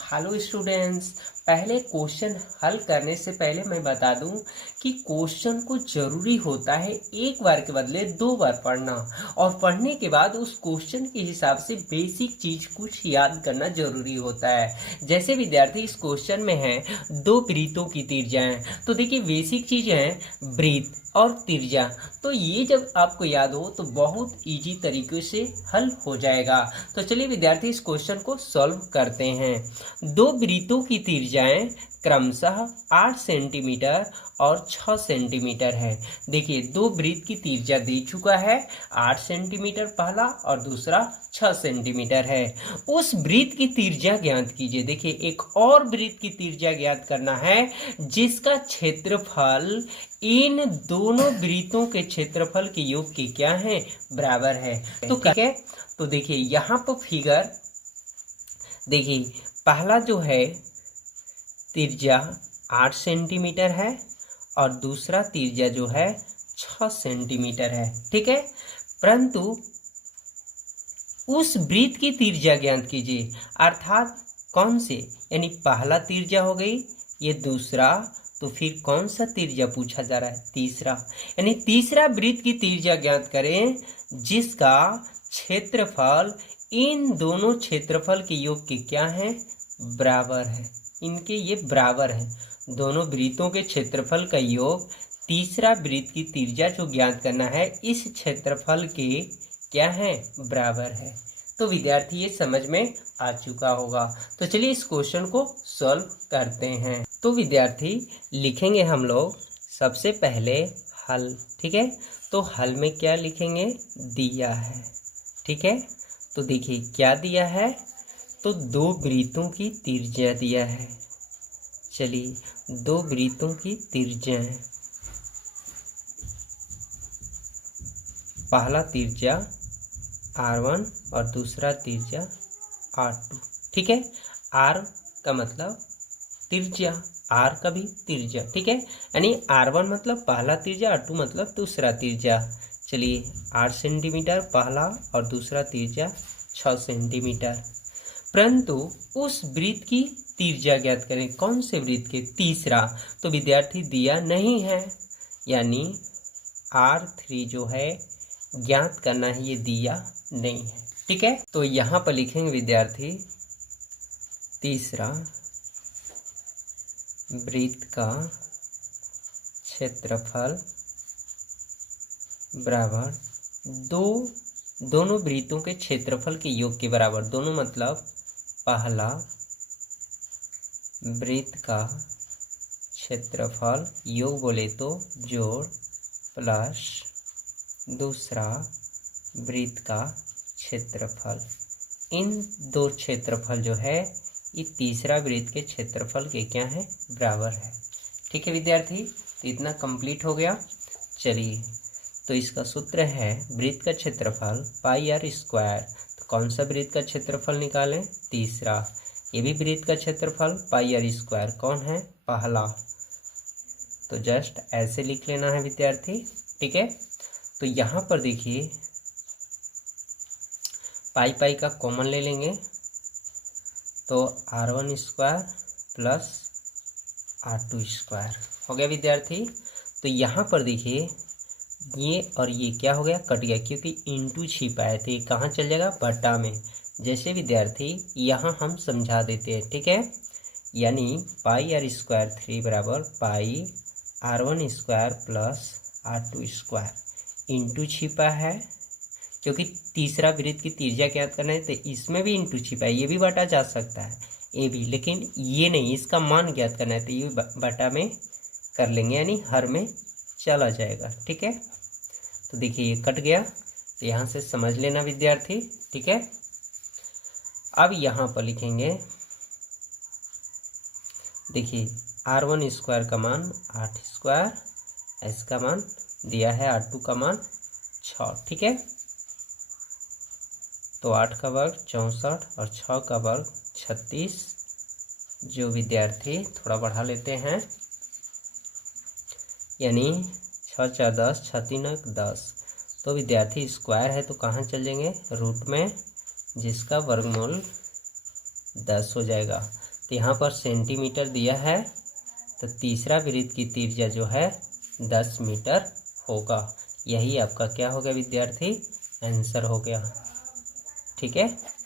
Hello students, पहले question हल करने से पहले मैं बता दूं कि क्वेश्चन को ज़रूरी होता है एक बार के बदले 2 बार पढ़ना, और पढ़ने के बाद उस क्वेश्चन के हिसाब से बेसिक चीज़ कुछ याद करना ज़रूरी होता है। जैसे विद्यार्थी इस क्वेश्चन में है 2 वृत्तों की त्रिज्याएं, तो देखिए बेसिक चीज़ है वृत्त और त्रिज्या। तो ये जब आपको याद हो तो बहुत इजी तरीके से हल हो जाएगा। तो चलिए विद्यार्थी इस क्वेश्चन को सॉल्व करते हैं। 2 वृत्तों की त्रिज्याएं क्रमशः 8 सेंटीमीटर और 6 सेंटीमीटर है। देखिए 2 वृत्त की त्रिज्या दे चुका है, 8 सेंटीमीटर पहला और दूसरा 6 सेंटीमीटर है। उस वृत्त की त्रिज्या ज्ञात कीजिए। देखिए एक और वृत्त की त्रिज्या ज्ञात करना है जिसका क्षेत्रफल इन दोनों वृत्तों के क्षेत्रफल के योग के क्या है, बराबर है। तो ठीक है, तो देखिए यहाँ पर फिगर देखिए पहला जो है त्रिज्या 8 सेंटीमीटर है और दूसरा त्रिज्या जो है 6 सेंटीमीटर है, ठीक है। परंतु उस वृत्त की त्रिज्या ज्ञात कीजिए, अर्थात कौन से, यानी पहला त्रिज्या हो गई, ये दूसरा, तो फिर कौन सा त्रिज्या पूछा जा रहा है, तीसरा, यानी तीसरा वृत्त की त्रिज्या ज्ञात करें जिसका क्षेत्रफल इन दोनों क्षेत्रफल के योग के क्या है, बराबर है। इनके ये बराबर है, दोनों वृत्तों के क्षेत्रफल का योग तीसरा वृत्त की त्रिज्या जो ज्ञात करना है इस क्षेत्रफल के क्या है, बराबर है। तो विद्यार्थी ये समझ में आ चुका होगा। तो चलिए इस क्वेश्चन को सॉल्व करते हैं। तो विद्यार्थी लिखेंगे हम लोग सबसे पहले हल, ठीक है। तो हल में क्या लिखेंगे, दिया है, ठीक है। तो देखिए क्या दिया है, तो 2 वृत्तों की त्रिज्या दिया है। चलिए 2 वृत्तों की त्रिज्या है, पहला त्रिज्या R1 और दूसरा त्रिज्या R2, ठीक है। R का मतलब त्रिज्या, R का भी त्रिज्या, ठीक है, यानी R1 मतलब पहला त्रिज्या, R2 मतलब दूसरा त्रिज्या। चलिए 8 सेंटीमीटर पहला और दूसरा त्रिज्या 6 सेंटीमीटर। परंतु उस वृत्त की त्रिज्या ज्ञात करें, कौन से वृत्त के, तीसरा, तो विद्यार्थी दिया नहीं है, यानी R3 जो है ज्ञात करना है, ये दिया नहीं है, ठीक है। तो यहाँ पर लिखेंगे विद्यार्थी तीसरा वृत्त का क्षेत्रफल बराबर दोनों वृत्तों के क्षेत्रफल के योग के बराबर, दोनों मतलब पहला वृत्त का क्षेत्रफल, योग बोले तो जोड़, प्लस दूसरा वृत्त का क्षेत्रफल। इन 2 क्षेत्रफल जो है ये तीसरा वृत्त के क्षेत्रफल के क्या है, बराबर है, ठीक है विद्यार्थी। तो इतना कंप्लीट हो गया। चलिए तो इसका सूत्र है वृत्त का क्षेत्रफल पाई r स्क्वायर। तो कौन सा वृत्त का क्षेत्रफल निकालें, तीसरा। ये भी वृत्त का क्षेत्रफल पाई r स्क्वायर, कौन है, पहला। तो जस्ट ऐसे लिख लेना है विद्यार्थी, ठीक है। तो यहाँ पर देखिए पाई पाई का कॉमन ले लेंगे, तो R1 square plus R2 square हो गया विद्यार्थी। तो यहाँ पर देखिए ये और ये क्या हो गया, कट गया, क्योंकि इंटू छिपा है, तो ये कहाँ चल जाएगा, बटा में। जैसे विद्यार्थी यहाँ हम समझा देते हैं, ठीक है, यानी पाई r स्क्वायर 3 बराबर पाई R1 square plus R2 square, into छिपा है क्योंकि तीसरा वृत्त की त्रिज्या ज्ञात करना है, तो इसमें भी इंटू छिपा है, ये भी बटा जा सकता है, ये भी, लेकिन ये नहीं, इसका मान ज्ञात करना है, तो ये बटा में कर लेंगे, यानी हर में चला जाएगा, ठीक है। तो देखिए ये कट गया, तो यहाँ से समझ लेना विद्यार्थी, ठीक है। अब यहाँ पर लिखेंगे, देखिए R1 स्क्वायर का मान 8 स्क्वायर, इसका मान दिया है R2 का मान 6, ठीक है। तो 8 का वर्ग 64 और 6 का वर्ग 36। जो विद्यार्थी थोड़ा बढ़ा लेते हैं, यानी 6 4 10, 6 3 10। तो विद्यार्थी स्क्वायर है तो कहाँ चल जाएंगे, रूट में, जिसका वर्गमूल 10 हो जाएगा। तो यहाँ पर सेंटीमीटर दिया है, तो तीसरा वृत्त की त्रिज्या जो है 10 मीटर होगा। यही आपका क्या हो गया विद्यार्थी, आंसर हो गया। ठीक है।